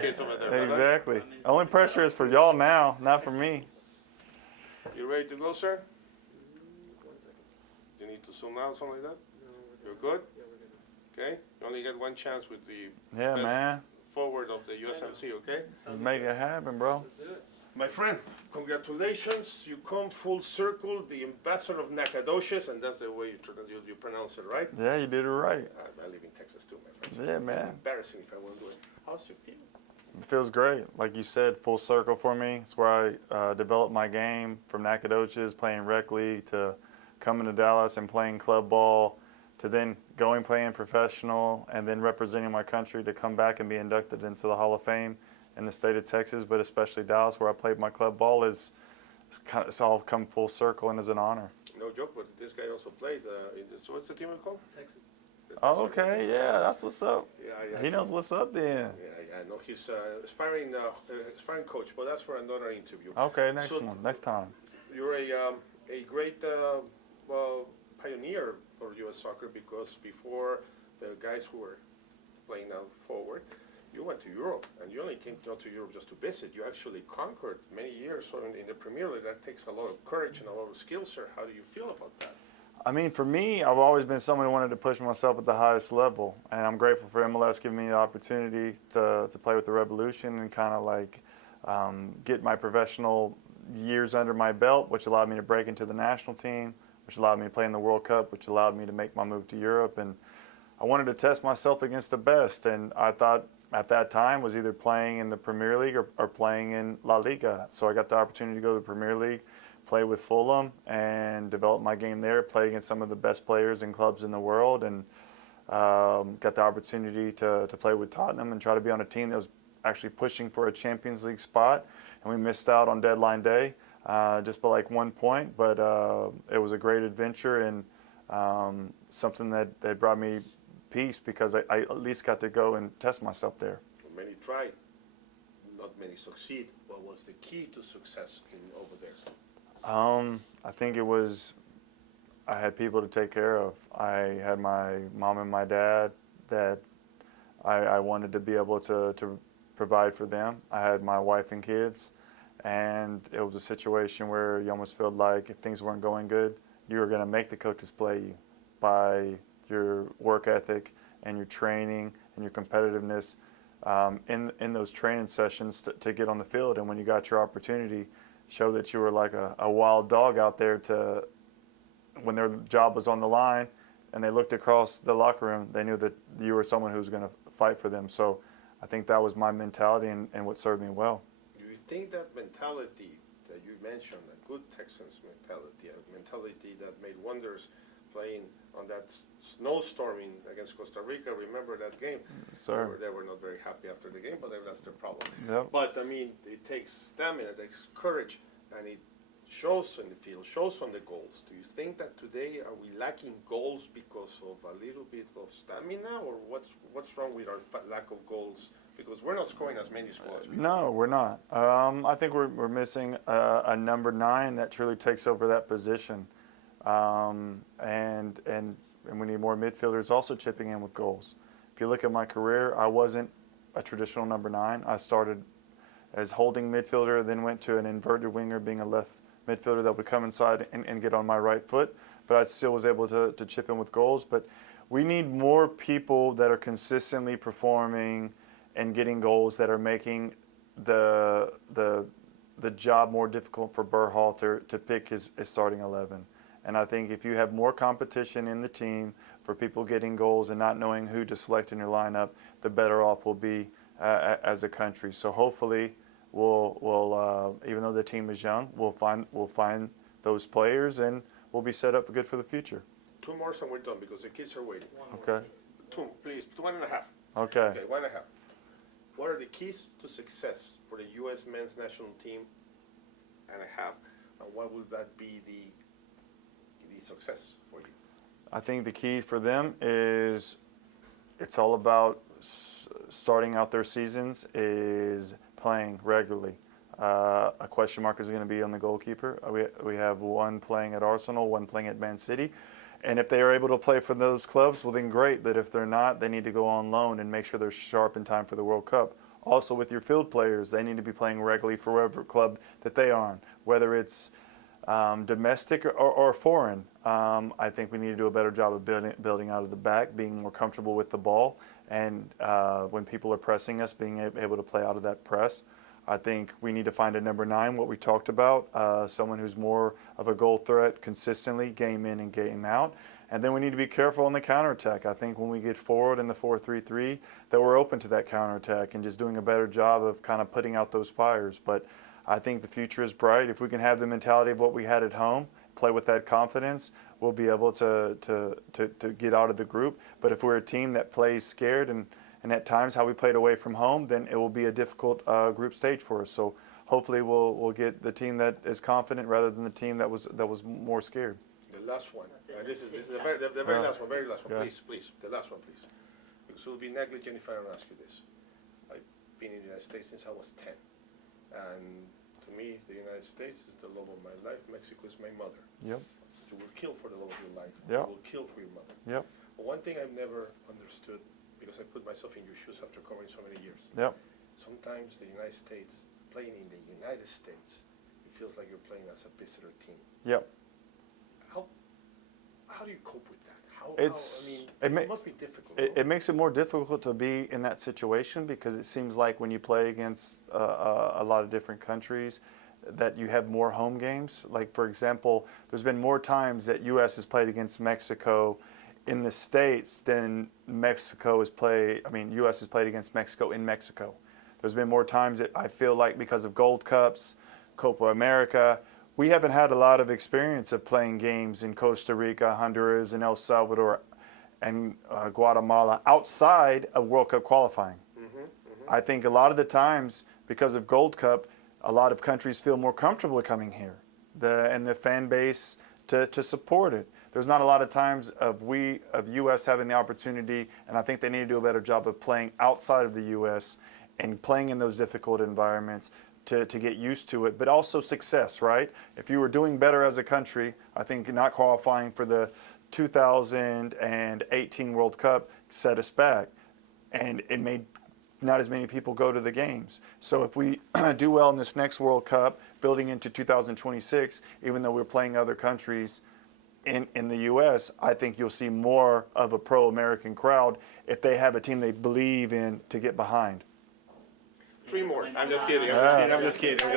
the kids over there. Brother. Exactly. Only pressure is for y'all now, not for me. You ready to go, sir? 1 second. Do you need to zoom out, something like that? No, You're good? Yeah, we're good. Okay. You only get one chance with the Yeah, best man. forward of the USMC, okay? Let's make it happen, bro. Let's do it. My friend, congratulations. You come full circle, the ambassador of Nacogdoches, and that's the way you pronounce it, right? Yeah, you did it right. I live in Texas too, my friend. So Yeah, it'd be man. embarrassing if I won't do it. How's you feel? It feels great. Like you said, full circle for me. It's where I developed my game from Nacogdoches, playing rec league, to coming to Dallas and playing club ball, to then going playing professional, and then representing my country to come back and be inducted into the Hall of Fame in the state of Texas, but especially Dallas, where I played my club ball, it's all come full circle and is an honor. No joke, but this guy also played so what's the team called? Texas. Oh, okay, yeah, that's what's up. Yeah, He knows what's up then. Yeah, no, he's aspiring coach, but that's for another interview. Okay, next So- one, next time. You're a great pioneer for U.S. soccer because before the guys who were playing now forward, you went to Europe, and you only came not to Europe just to visit. You actually conquered many years in the Premier League. That takes a lot of courage and a lot of skill, sir. How do you feel about that? I mean, for me, I've always been someone who wanted to push myself at the highest level, and I'm grateful for MLS giving me the opportunity to play with the Revolution and kind of like get my professional years under my belt, which allowed me to break into the national team, which allowed me to play in the World Cup, which allowed me to make my move to Europe. And I wanted to test myself against the best, and I thought at that time was either playing in the Premier League or playing in La Liga. So I got the opportunity to go to the Premier League, play with Fulham, and develop my game there, play against some of the best players and clubs in the world, and got the opportunity to play with Tottenham and try to be on a team that was actually pushing for a Champions League spot. And we missed out on deadline day just by like 1 point, but it was a great adventure and something that brought me peace because I at least got to go and test myself there. Many tried, not many succeed. What was the key to success over there? I think it was I had people to take care of. I had my mom and my dad that I wanted to be able to provide for them. I had my wife and kids, and it was a situation where you almost felt like if things weren't going good, you were going to make the coaches play you by your work ethic and your training and your competitiveness in those training sessions to get on the field. And when you got your opportunity, show that you were like a wild dog out there to when their job was on the line and they looked across the locker room, they knew that you were someone who was going to fight for them. So I think that was my mentality and what served me well. Do you think that mentality that you mentioned, a good Texans mentality, a mentality that made wonders playing on that snowstorm against Costa Rica, remember that game? Sir. They were not very happy after the game, but that's their problem. Yep. But, I mean, it takes stamina, it takes courage, and it shows in the field, shows on the goals. Do you think that today are we lacking goals because of a little bit of stamina, or what's wrong with our lack of goals? Because we're not scoring as many scores. No, we're not. I think we're missing a number 9 that truly takes over that position. And we need more midfielders also chipping in with goals. If you look at my career, I wasn't a traditional number 9. I started as holding midfielder, then went to an inverted winger, being a left midfielder that would come inside and get on my right foot. But I still was able to chip in with goals. But we need more people that are consistently performing and getting goals that are making the job more difficult for Berhalter to pick his starting 11. And I think if you have more competition in the team for people getting goals and not knowing who to select in your lineup, the better off we'll be as a country. So hopefully, we'll even though the team is young, we'll find those players and we'll be set up for good for the future. 2 more and we're done because the kids are waiting. Okay. 2, please, 1.5. Okay. Okay, 1.5. What are the keys to success for the U.S. men's national team and a half, and what would that be the success for you? I think the key for them is it's all about starting out their seasons is playing regularly. A question mark is going to be on the goalkeeper. We have one playing at Arsenal, one playing at Man City. And if they are able to play for those clubs, well then great. But if they're not, they need to go on loan and make sure they're sharp in time for the World Cup. Also with your field players, they need to be playing regularly for whatever club that they are on, whether it's domestic or foreign. I think we need to do a better job of building out of the back, being more comfortable with the ball, and when people are pressing us, being able to play out of that press. I think we need to find a number 9, what we talked about, someone who's more of a goal threat consistently, game in and game out. And then we need to be careful on the counterattack. I think when we get forward in the 4-3-3, that we're open to that counterattack and just doing a better job of kind of putting out those fires. But I think the future is bright. If we can have the mentality of what we had at home, play with that confidence, we'll be able to get out of the group. But if we're a team that plays scared and at times how we played away from home, then it will be a difficult group stage for us. So hopefully we'll get the team that is confident rather than the team that was more scared. The last one. This is the very last one. Very last one. Yeah. Please. The last one, please. Because it will be negligent if I don't ask you this. I've been in the United States since I was 10, and to me, the United States is the love of my life. Mexico is my mother. Yep. You will kill for the love of your life. Yep. You will kill for your mother. Yep. But one thing I've never understood, because I put myself in your shoes after covering so many years. Yep. Sometimes the United States, playing in the United States, it feels like you're playing as a visitor team. Yep. How do you cope with that? It must be difficult. It makes it more difficult to be in that situation because it seems like when you play against a lot of different countries that you have more home games. Like, for example, there's been more times that U.S. has played against Mexico in the States than U.S. has played against Mexico in Mexico. There's been more times that I feel like because of Gold Cups, Copa America, we haven't had a lot of experience of playing games in Costa Rica, Honduras, and El Salvador, and Guatemala outside of World Cup qualifying. I think a lot of the times, because of Gold Cup, a lot of countries feel more comfortable coming here, and the fan base to support it. There's not a lot of times of U.S. having the opportunity, and I think they need to do a better job of playing outside of the U.S. and playing in those difficult environments to get used to it, but also success, right? If you were doing better as a country, I think not qualifying for the 2018 World Cup set us back, and it made not as many people go to the games. So if we do well in this next World Cup, building into 2026, even though we're playing other countries in the U.S., I think you'll see more of a pro-American crowd if they have a team they believe in to get behind. 3 more. I'm just kidding. I'm just kidding.